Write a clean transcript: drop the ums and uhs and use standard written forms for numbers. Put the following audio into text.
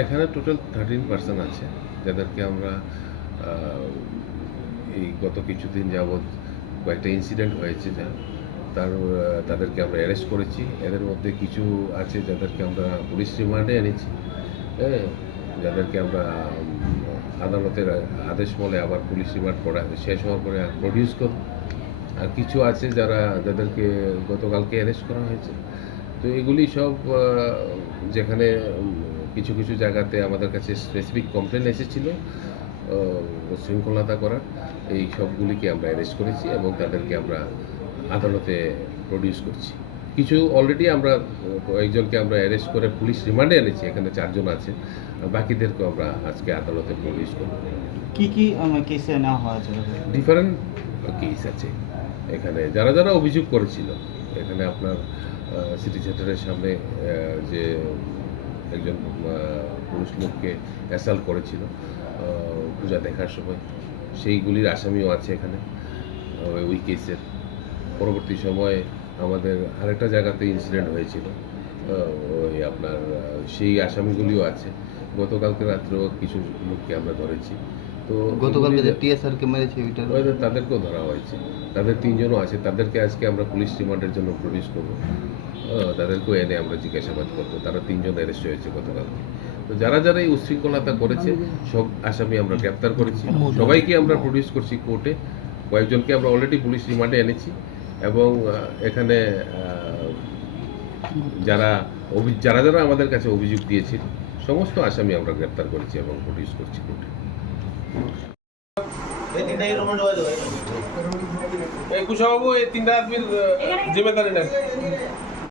এখানে total 13 person আছে, যাদেরকে আমরা এই গত কিছুদিন যাবৎ কয়েকটা ইনসিডেন্ট হয়েছে তাদেরকে আমরা অ্যারেস্ট করেছি। এদের মধ্যে কিছু আছে যাদেরকে আমরা পুলিশ রিমান্ডে এনেছি, হ্যাঁ, যাদেরকে আমরা আদালতের আদেশ বলে আবার পুলিশ রিমান্ড করা শেষ হওয়ার পরে প্রডিউস করব। আর কিছু আছে যাদেরকে গতকালকে অ্যারেস্ট করা হয়েছে। তো এগুলি সব যেখানে কিছু কিছু জায়গাতে আমাদের কাছে স্পেসিফিক কমপ্লেন এসেছিল শৃঙ্খলতা করার, এই সবগুলিকে আমরা অ্যারেস্ট করেছি এবং তাদেরকে আমরা আদালতে প্রডিউস করছি। কিছু অলরেডি আমরা কয়েকজনকে আমরা অ্যারেস্ট করে পুলিশ রিমান্ডে এনেছি, এখানে 4 জন আছে, বাকিদেরকেও আমরা আজকে আদালতে প্রডিউস করব। কি কেসে নেওয়া হয়েছে? ডিফারেন্ট কেস আছে এখানে, যারা অভিযোগ করেছিল। এখানে আপনার সিটি সেন্টারের সামনে যে একজন পুরুষ লোককে অ্যাসাল্ট করেছিল পূজা দেখার সময়, সেইগুলির আসামিও আছে এখানে ওই কেসের। পরবর্তী সময়ে আমাদের আরেকটা জায়গাতে ইনসিডেন্ট হয়েছিল, ওই আপনার সেই আসামিগুলিও আছে। গতকালকে রাত্রেও কিছু লোককে আমরা ধরেছি। তো গতকালকে যে টিএসআরকে মেরেছে তাদেরকেও ধরা হয়েছে। তাদের 3 জনও আছে, তাদেরকে আজকে আমরা পুলিশ রিমান্ডের জন্য প্রডিউস করবো। তাদেরকেও এনে আমরা জিজ্ঞাসাবাদ করবো। তারা 3 জন অ্যারেস্ট হয়েছে গতকালকে। তো যারা এই উচ্ছৃঙ্খলতা করেছে সব আসামি আমরা গ্রেপ্তার করেছি, সবাইকে আমরা প্রডিউস করছি কোর্টে। কয়েকজনকে আমরা অলরেডি পুলিশ রিমান্ডে এনেছি এবং এখানে যারা আমাদের কাছে অভিযোগ দিয়েছিল সমস্ত আসামি আমরা গ্রেপ্তার করেছি এবং প্রডিউস করছি কোর্টে। कुछ बाबू ये 3 आदमी जिम्मेदारी नहीं